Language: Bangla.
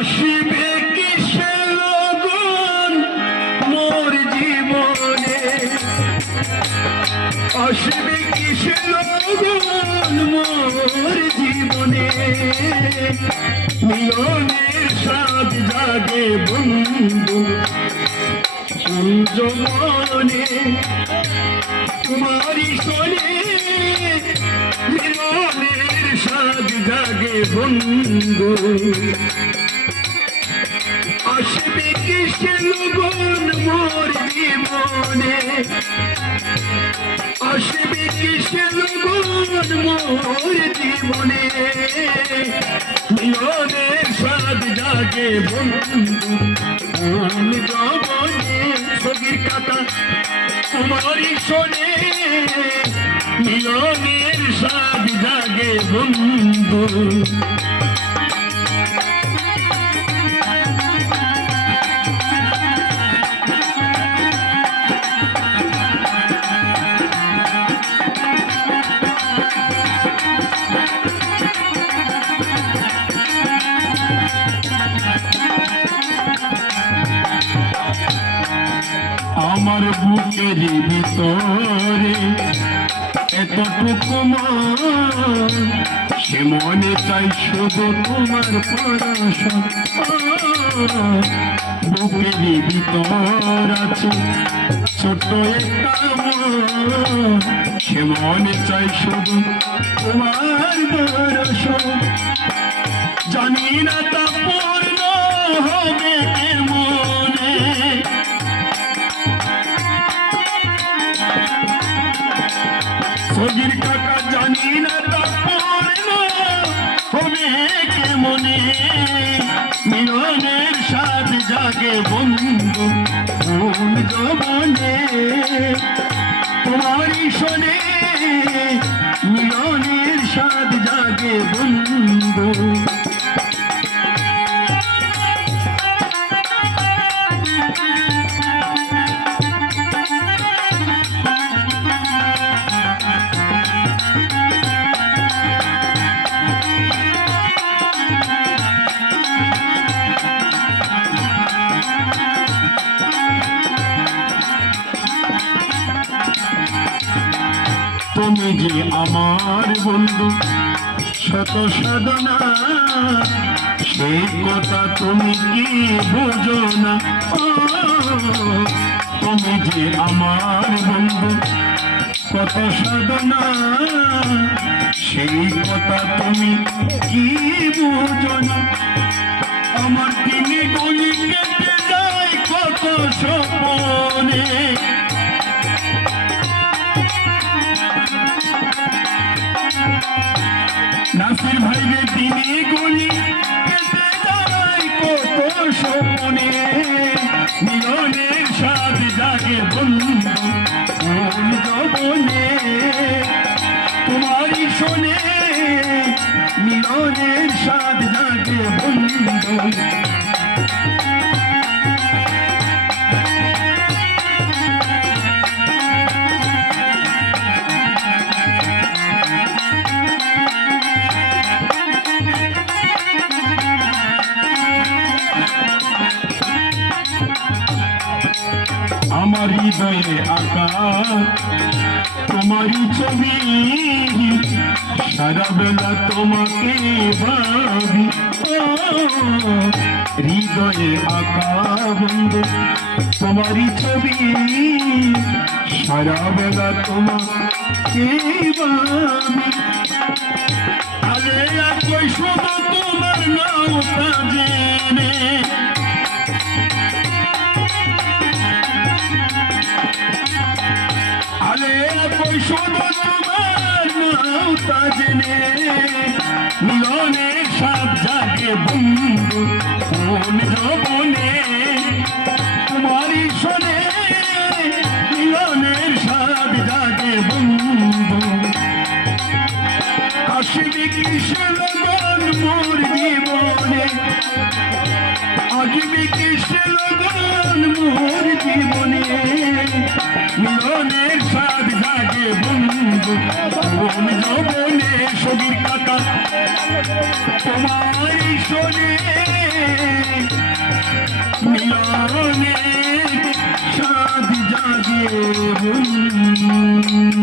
আসবে কিসে লগন মোর জীবনে, আসবে কিসে লগন মোর জীবনে, মিলনের স্বাদ জাগে বন্ধু কুঞ্জবনে, তোমারি শোনে মিলনের স্বাদ জাগে বন্ধু। আসবে কিসে লগন মোর জীবনে, আসবে কিসে লগন মোর জীবনে, মিলনের স্বাদ জাগে বন্ধু কোন জবনে, ছবির কাটা তোমারই শোনে মিলনের স্বাদ জাগে বন্ধু। আমার বুকের ভিতরে এতটুকু মন, সে মনে চাই শুধু তোমার পরশ। বুকের ভিতর আছে ছোট একটা মন, সে মনে চাই শুধু তোমার দর্শন। জানি না তা পূর্ণ হবে মনে, সজির কাকা জানি না তা পূর্ণ হবে কেমনে, মিলনের স্বাদ জাগে বন্ধু কোন জবনে, তোমারই শোনে মিলনের স্বাদ জাগে বন্ধু। তুমি যে আমার বন্ধু শত সাধনা, সেই কথা তুমি কি বুঝো না। তুমি যে আমার বন্ধু কত সাধনা, সেই কথা তুমি কি বুঝো না। আমার তিনি গলি কেটে যায় কত স্বপনে, নাসির ভাইরে তিনি গলি কেটে যায় কত স্বপনে, মিলনের স্বাদ জাগে বন্ধু কোন জবনে, তোমারই শোনে মিলনের স্বাদ জাগে বন্ধু। আমার হৃদয়ে আঁকা তোমারই ছবি, সারা বেলা তোমাকে ভাবি। হৃদয়ে আঁকা বন্ধু তোমারই ছবি, সারা বেলা তোমাকে ভাবি। আগে একই শুধু তোমার নামটা জেনে, আরে একই শুধু তোমার নামটা জেনে, মিলনের স্বাদ জাগে বন্ধু কোন জবনে, তোমারই শোনে মিলনের স্বাদ জাগে বন্ধু। আসবে কিসে লগন মোর জীবনে, আসবে কিসে লগন মোর জীবনে, মিলনের স্বাদ জাগে বন্ধু কোন জবনে, সবির কাকা তোমারই শোনে মন